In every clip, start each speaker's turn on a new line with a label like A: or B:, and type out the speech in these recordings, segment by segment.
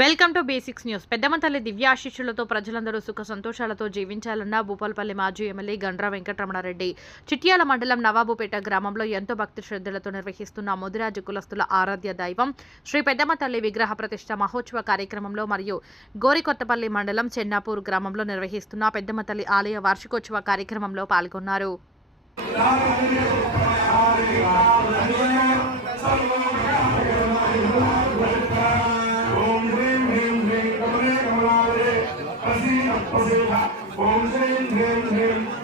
A: Welcome to basics news. పెద్దమతల్లి దివ్యాశిష్యులతో ప్రజలందరూ సుఖ సంతోషాలతో జీవించాలన్న భూపాలపల్లి మాజీ ఎమ్మెల్యే గండ్రా వెంకటరమణారెడ్డి. చిట్యాల మండలం నవాబుపేట గ్రామంలో ఎంతో భక్తి శ్రద్ధలతో నిర్వహిస్తున్న ముదిరాజు కులస్తుల ఆరాధ్య దైవం శ్రీ పెద్దమతల్లి విగ్రహ ప్రతిష్ట మహోత్సవ కార్యక్రమంలో మరియు గోరికొత్తపల్లి మండలం చెన్నాపూర్ గ్రామంలో నిర్వహిస్తున్న పెద్దమతల్లి ఆలయ వార్షికోత్సవ కార్యక్రమంలో పాల్గొన్నారు.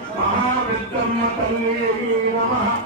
B: హ్రీం తల్లి నమ.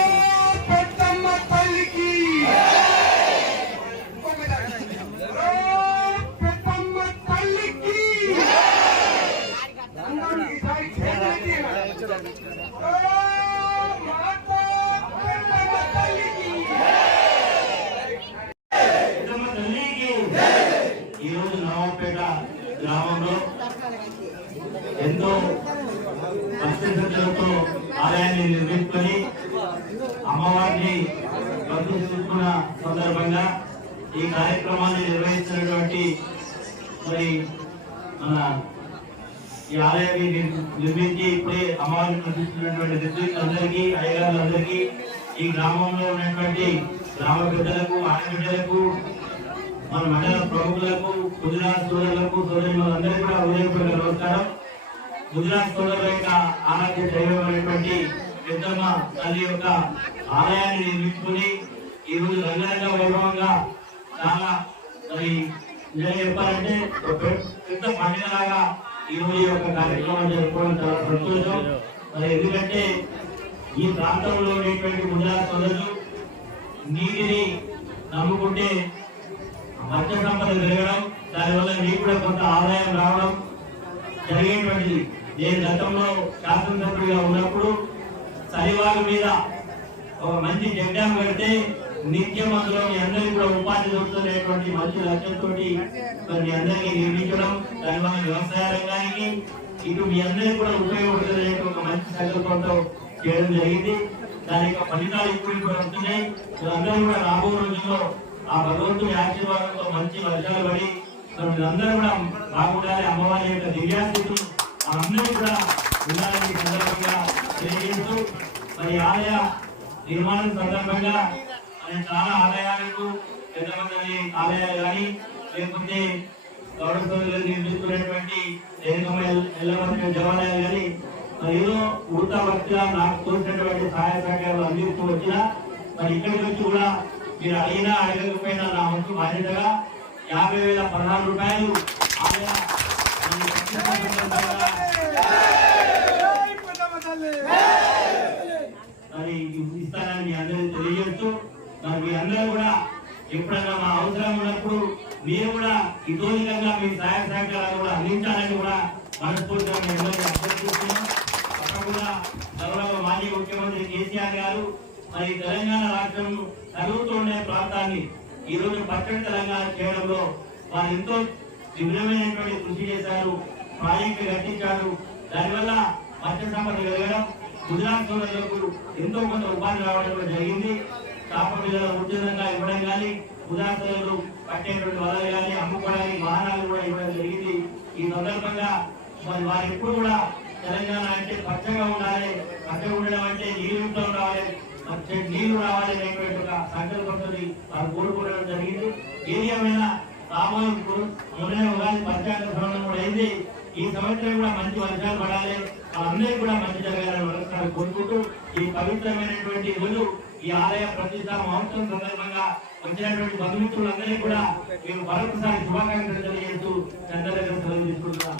B: పెద్దమ్మ తల్లికి. పెద్దమ్మ తల్లికి.
C: ఈరోజు నవాపేట గ్రామంలో ఎంతో భక్తి శ్రద్ధలతో ఆలయాన్ని నిర్మించుకొని అమ్మవారిని ప్రతిష్ఠించుకున్న భాగంగా ఈ కార్యక్రమాన్ని నిర్వహించినటువంటి మరి మన ఈ ఆలయాన్ని నిర్మించి ఇప్పుడే అమ్మవారిని ప్రతిష్ఠించినటువంటి రిత్వికులందరికీ అయ్యగారులందరికీ ఈ గ్రామంలో ఉన్నటువంటి గ్రామ బిడ్డలకు ఆడబిడ్డలకు మన మండల ప్రముఖులకు గుజరాత్ సోదరులకు సోదరులందరికీ కూడా ఉదయపూర్వక నమస్కారం. గుజరాత్ సోదరుల యొక్క ఆరాధ్య దైవం అనేటువంటి పెద్దమ్మ తల్లి యొక్క ఆలయాన్ని నిర్మించుకుని ఈ రోజు రంగరంగ వైభవంగా చాలా మరి నిజంగా యొక్క కార్యక్రమం జరుపుకోవడం చాలా సంతోషం. మరి ఎందుకంటే ఈ ప్రాంతంలో ఉండేటువంటి గుజరాత్ సోదరులు నీటిని నమ్ముకుంటే మత్స్య సంపద పెరగడం దానివల్ల మీకు కూడా కొంత ఆదాయం రావడం జరిగేటువంటిది. నేను గతంలో శాసనసభ్యుడిగా ఉన్నప్పుడు సరివాళ్ళ మీద ఒక మంచి జెండా పెడితే నిత్యం అందులో మీ అందరికీ కూడా ఉపాధి దొరుకుతున్నటువంటి మంచి లక్ష్యంతో మీ అందరికీ నిర్మించడం దానివల్ల వ్యవసాయ రంగానికి ఇటు మీ అందరికీ కూడా ఉపయోగపడుతున్న ఒక మంచి సంకల్పంతో చేయడం జరిగింది. దాని యొక్క ఫలితాలు ఇప్పుడు ఇప్పుడు వస్తున్నాయి. అందరూ కూడా రాబో రోజుల్లో ఆ భగవంతుని ఆశీర్వాదంతో మంచి వర్షాలు పడి అందరూ కూడా బాగుండాలి అమ్మవారి యొక్క దివ్యాస్థితి అందరూ కూడా ఉండాలని సందర్భంగా తెలియజేస్తూ మరి ఆలయ నిర్మాణం సందర్భంగా నేను చాలా ఆలయాలకు పెద్దమంది ఆలయాలు కానీ లేకపోతే గౌరవ సోదరులు నిర్మిస్తున్నటువంటి రేణుకమ్మ దేవాలయాలు కానీ మరి ఏదో ఊత భక్తిగా నాకు తోచినటువంటి సహాయ సహకారాలు అందిస్తూ వచ్చినా మరి ఇక్కడికి వచ్చి కూడా మీరు అడిగినా అడగకపోయినా నా వంతు బాధ్యతగా యాభై వేల పదహారు రూపాయలు ఆలయ ఈ భక్తి సందర్భంగా మరి ఇస్తానని మీ అందరికీ తెలియజేస్తూ మరి అందరూ కూడా ఎప్పుడైనా మా అవసరం ఉన్నప్పుడు మీరు కూడా ఇదో విధంగా మీ సహాయ సహకారాలు కూడా అందించాలని కూడా మనస్ఫూర్తిగా అభ్యర్థిస్తున్నాం. తప్పకుండా గౌరవ మాజీ ముఖ్యమంత్రి కేసీఆర్ గారు మరి తెలంగాణ రాష్ట్రం చదువుతూ ప్రాంతాన్ని ఈ రోజు పట్టణ తెలంగాణ చేయడంలో వారు ఎంతో విభిన్నమైనటువంటి కృషి చేశారు ప్రాజెక్టు కట్టించారు. దానివల్ల మత్స్య సంపద పెరగడం గుజరాత్ ఎంతో కొంత ఉపాధి రావడం జరిగింది. చేప పిల్లల ఉచితంగా ఇవ్వడం కానీ ఉదాహరణలు పట్టేటువంటి వలలు కానీ అమ్ముకోవడానికి వాహనాలు కూడా ఇవ్వడం జరిగింది. ఈ సందర్భంగా మరి వారు ఎప్పుడు కూడా తెలంగాణ అంటే పచ్చగా ఉండాలి పచ్చగా ఉండడం అంటే నీళ్ళు రావాలి నీళ్ళు రావాలి అనేటువంటి ఒక సంకల్పంతో వారు కోరుకోవడం జరిగింది. ఏది ఏమైనా రాబోయే మొన్న ఉగాది పంచాయతీ భవనం కూడా అయింది. ఈ సంవత్సరం కూడా మంచి వర్షాలు పడాలి. అందరికీ కూడా మంచి జరగాలని కోరుకుంటూ ఈ పవిత్రమైనటువంటి రోజు ఈ ఆలయ ప్రతిష్ట మహోత్సవం సందర్భంగా వచ్చినటువంటి బంధుమిత్రులందరికీ కూడా మేము మరొకసారి శుభాకాంక్షలు తెలియజేస్తూ చంద్రదగ్గర సెలవు తీసుకుంటున్నాం.